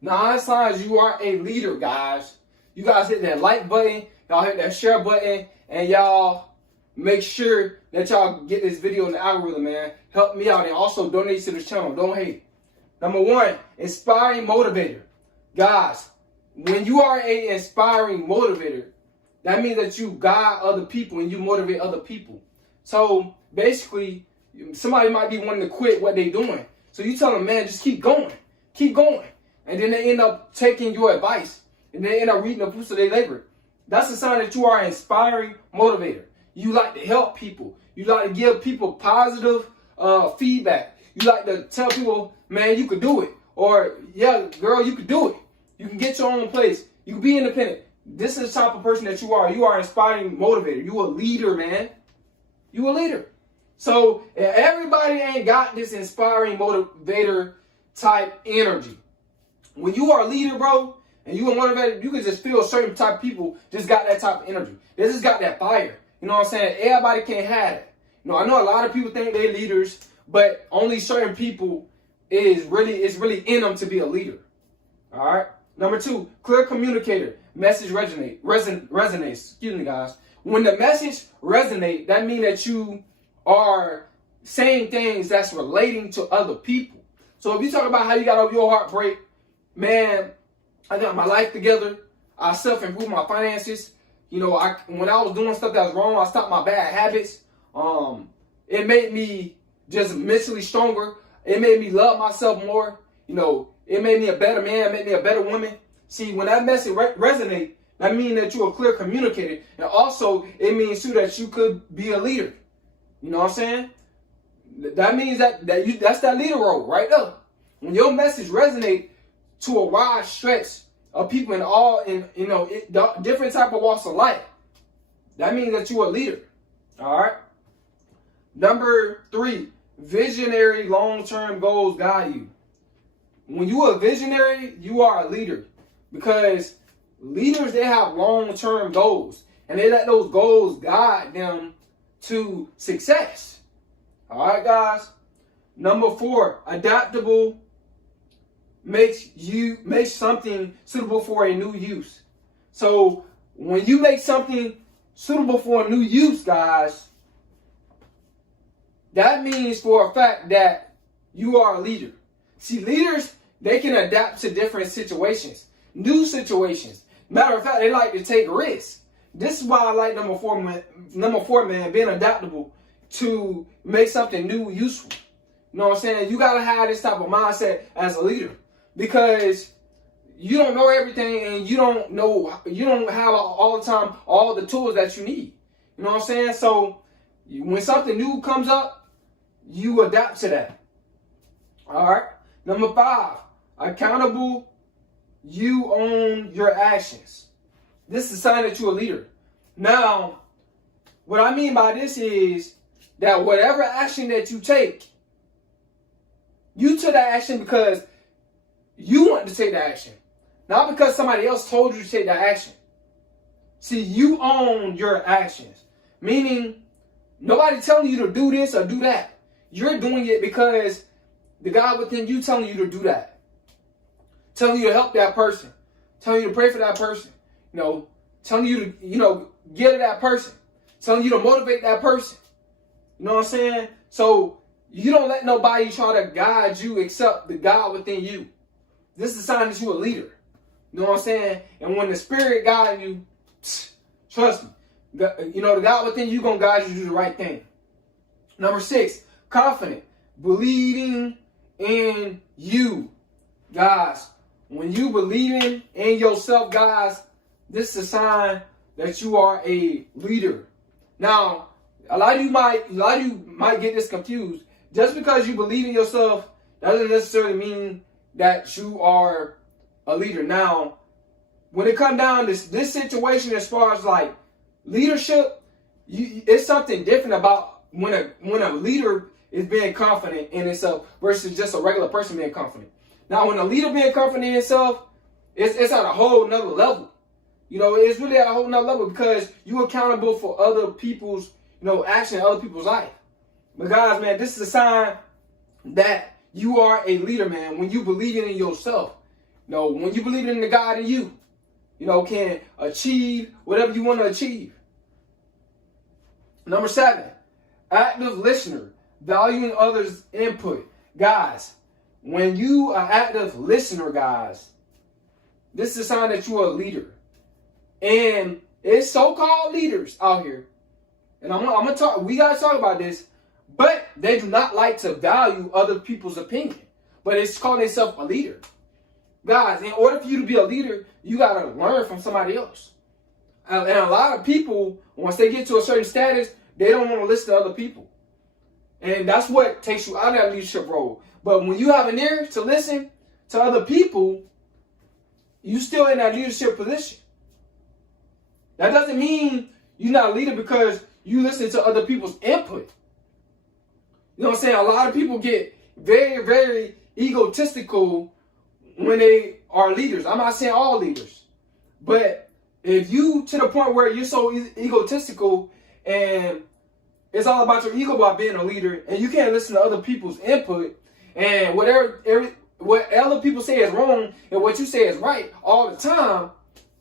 9 signs you are a leader, guys. You guys hit that like button, y'all hit that share button, and y'all make sure that y'all get this video in the algorithm, man. Help me out, and also donate to this channel. Don't hate. Number 1, inspiring motivator. Guys, when you are a inspiring motivator, that means that you guide other people and you motivate other people. So basically, somebody might be wanting to quit what they're doing. So you tell them, man, just keep going. Keep going. And then they end up taking your advice. And they end up reading the fruits of their labor. That's a sign that you are an inspiring motivator. You like to help people. You like to give people positive feedback. You like to tell people, man, you could do it. Or, yeah, girl, you could do it. You can get your own place. You can be independent. This is the type of person that you are. You are an inspiring motivator. You a leader, man. You a leader. So everybody ain't got this inspiring motivator type energy. When you are a leader, bro, and you are motivated, you can just feel certain type of people just got that type of energy. They just got that fire. You know what I'm saying? Everybody can't have it. You know, I know a lot of people think they're leaders, but only certain people it's really in them to be a leader. All right. Number 2, clear communicator. Message resonates. Excuse me, guys. When the message resonates, that means that you are saying things that's relating to other people. So if you talk about how you got over your heartbreak, man, I got my life together. I self-improved my finances. You know, when I was doing stuff that was wrong, I stopped my bad habits. It made me just mentally stronger. It made me love myself more. You know, it made me a better man. It made me a better woman. See, when that message resonates, that means that you're a clear communicator. And also, it means too that you could be a leader. You know what I'm saying? That means that's that leader role right there. When your message resonates to a wide stretch of people in different type of walks of life, that means that you're a leader. All right. Number 3, visionary long-term goals guide you. When you are a visionary, you are a leader, because leaders, they have long-term goals, and they let those goals guide them to success. All right, guys. Number 4, adaptable makes something suitable for a new use. So when you make something suitable for a new use, guys, that means for a fact that you are a leader. See, leaders, they can adapt to different situations, new situations. Matter of fact, they like to take risks. This is why I like number four, man, being adaptable to make something new useful. You know what I'm saying? You got to have this type of mindset as a leader, because you don't know everything, and you don't have all the time all the tools that you need. You know what I'm saying? So when something new comes up, you adapt to that. All right. Number 5, accountable. You own your actions. This is a sign that you're a leader. Now, what I mean by this is that whatever action that you take, you took that action because you want to take that action, not because somebody else told you to take that action. See, you own your actions, meaning nobody telling you to do this or do that. You're doing it because the God within you telling you to do that, telling you to help that person, telling you to pray for that person, telling you to, give to that person, telling you to motivate that person. You know what I'm saying? So you don't let nobody try to guide you except the God within you. This is a sign that you're a leader. You know what I'm saying? And when the Spirit guides you, trust me, the God within you going to guide you to do the right thing. Number 6, confident, believing in you. Guys, when you believe in yourself, guys, this is a sign that you are a leader. Now, a lot of you might get this confused. Just because you believe in yourself doesn't necessarily mean that you are a leader. Now, when it comes down to this situation, as far as like leadership, it's something different about when a leader is being confident in itself versus just a regular person being confident. Now, when a leader being confident in itself, it's at a whole nother level. It's really at a whole nother level, because you're accountable for other people's, action in other people's life. But guys, man, this is a sign that you are a leader, man. When you believe in yourself, when you believe in the God in you, can achieve whatever you want to achieve. Number 7, active listener, valuing others' input. Guys, when you are active listener, guys, this is a sign that you are a leader. And it's so-called leaders out here. And I'm gonna talk, we gotta talk about this, but they do not like to value other people's opinion. But it's calling itself a leader. Guys, in order for you to be a leader, you gotta learn from somebody else. And a lot of people, once they get to a certain status, they don't want to listen to other people. And that's what takes you out of that leadership role. But when you have an ear to listen to other people, you still in that leadership position. That doesn't mean you're not a leader because you listen to other people's input. You know what I'm saying? A lot of people get very, very egotistical when they are leaders. I'm not saying all leaders. But if you to the point where you're so egotistical and it's all about your ego by being a leader and you can't listen to other people's input and what other people say is wrong and what you say is right all the time,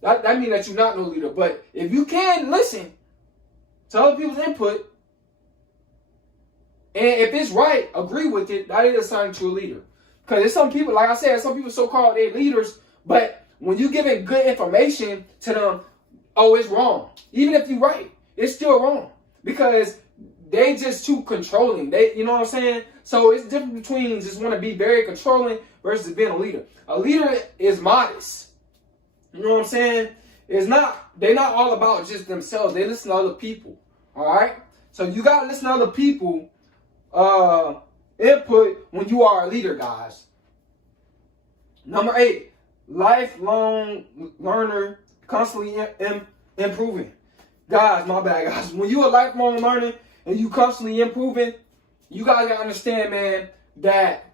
that means that you're not no leader. But if you can listen to other people's input, and if it's right, agree with it, that is a sign that you're a leader. Because there's some people, like I said, some people so-called they're leaders, but when you're giving good information to them, oh, it's wrong. Even if you're right, it's still wrong. Because they just too controlling. You know what I'm saying? So it's different between just want to be very controlling versus being a leader. A leader is modest. You know what I'm saying? They're not all about just themselves. They listen to other people. All right? So you got to listen to other people input when you are a leader, guys. Number 8, lifelong learner, constantly improving. Guys, my bad, guys. When you're a lifelong learner and you constantly improving, you guys gotta understand, man, that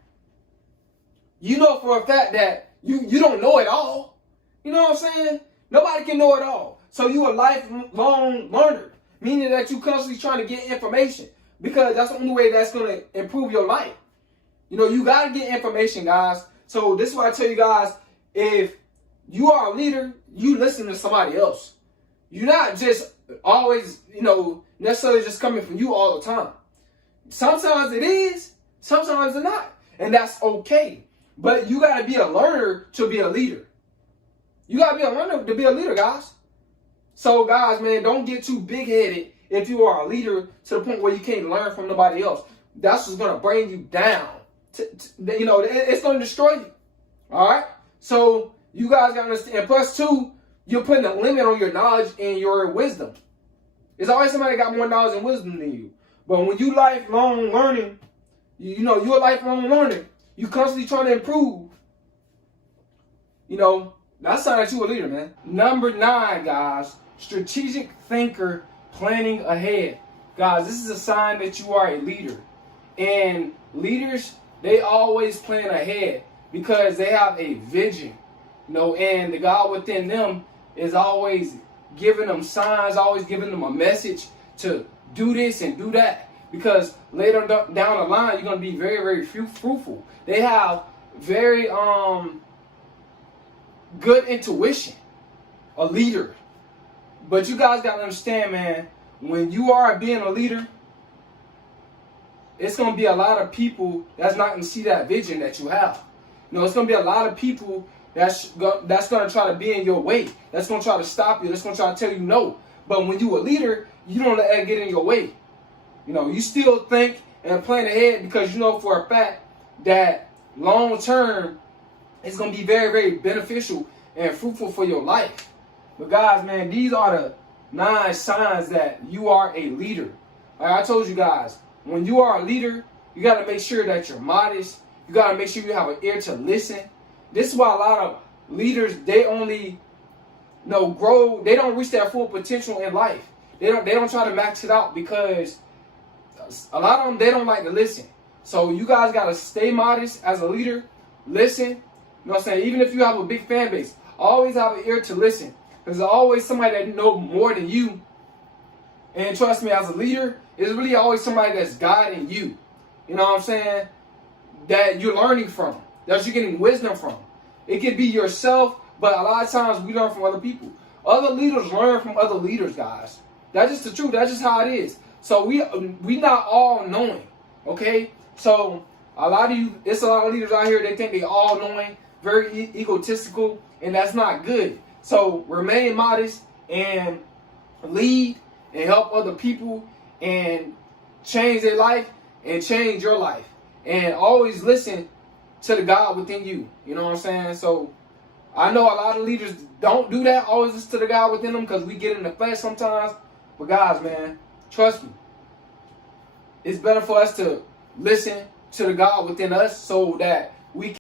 you know for a fact that you don't know it all. You know what I'm saying? Nobody can know it all. So you a lifelong learner, meaning that you constantly trying to get information because that's the only way that's gonna improve your life. You gotta get information, guys. So this is why I tell you guys, if you are a leader, you listen to somebody else. You're not just always, necessarily just coming from you all the time. Sometimes it is, sometimes it's not. And that's okay. But you got to be a learner to be a leader. You got to be a learner to be a leader, guys. So, guys, man, don't get too big-headed if you are a leader to the point where you can't learn from nobody else. That's what's going to bring you down. It's going to destroy you. All right? So, you guys got to understand. And plus, too, you're putting a limit on your knowledge and your wisdom. There's always somebody that got more knowledge and wisdom than you. But when you lifelong learning, you're a lifelong learner. You constantly trying to improve. That's not that you're a leader, man. Number 9, guys, strategic thinker, planning ahead. Guys, this is a sign that you are a leader. And leaders, they always plan ahead because they have a vision. And the God within them is always giving them signs, always giving them a message to do this and do that. Because later down the line, you're going to be very, very fruitful. They have very good intuition, a leader. But you guys got to understand, man, when you are being a leader, it's going to be a lot of people that's not going to see that vision that you have. It's going to be a lot of people that's going to try to be in your way. That's going to try to stop you. That's going to try to tell you no. But when you're a leader, you don't let that get in your way. You still think and plan ahead because you know for a fact that long term it's going to be very, very beneficial and fruitful for your life. But guys, man, these are the 9 signs that you are a leader. Like I told you guys, when you are a leader, you got to make sure that you're modest. You got to make sure you have an ear to listen. This is why a lot of leaders, they only grow, they don't reach their full potential in life. They don't try to max it out because a lot of them, they don't like to listen. So you guys got to stay modest as a leader. Listen. You know what I'm saying? Even if you have a big fan base, always have an ear to listen. Because there's always somebody that knows more than you. And trust me, as a leader, it's really always somebody that's guiding you. You know what I'm saying? That you're learning from. That you're getting wisdom from. It could be yourself, but a lot of times we learn from other people. Other leaders learn from other leaders, guys. That's just the truth. That's just how it is. So we not all knowing, okay? So it's a lot of leaders out here. They think they all knowing, very egotistical, and that's not good. So remain modest and lead and help other people and change their life and change your life. And always listen to the God within you. You know what I'm saying? So I know a lot of leaders don't do that. Always listen to the God within them because we get in the flesh sometimes. But guys, man, trust me. It's better for us to listen to the God within us so that we can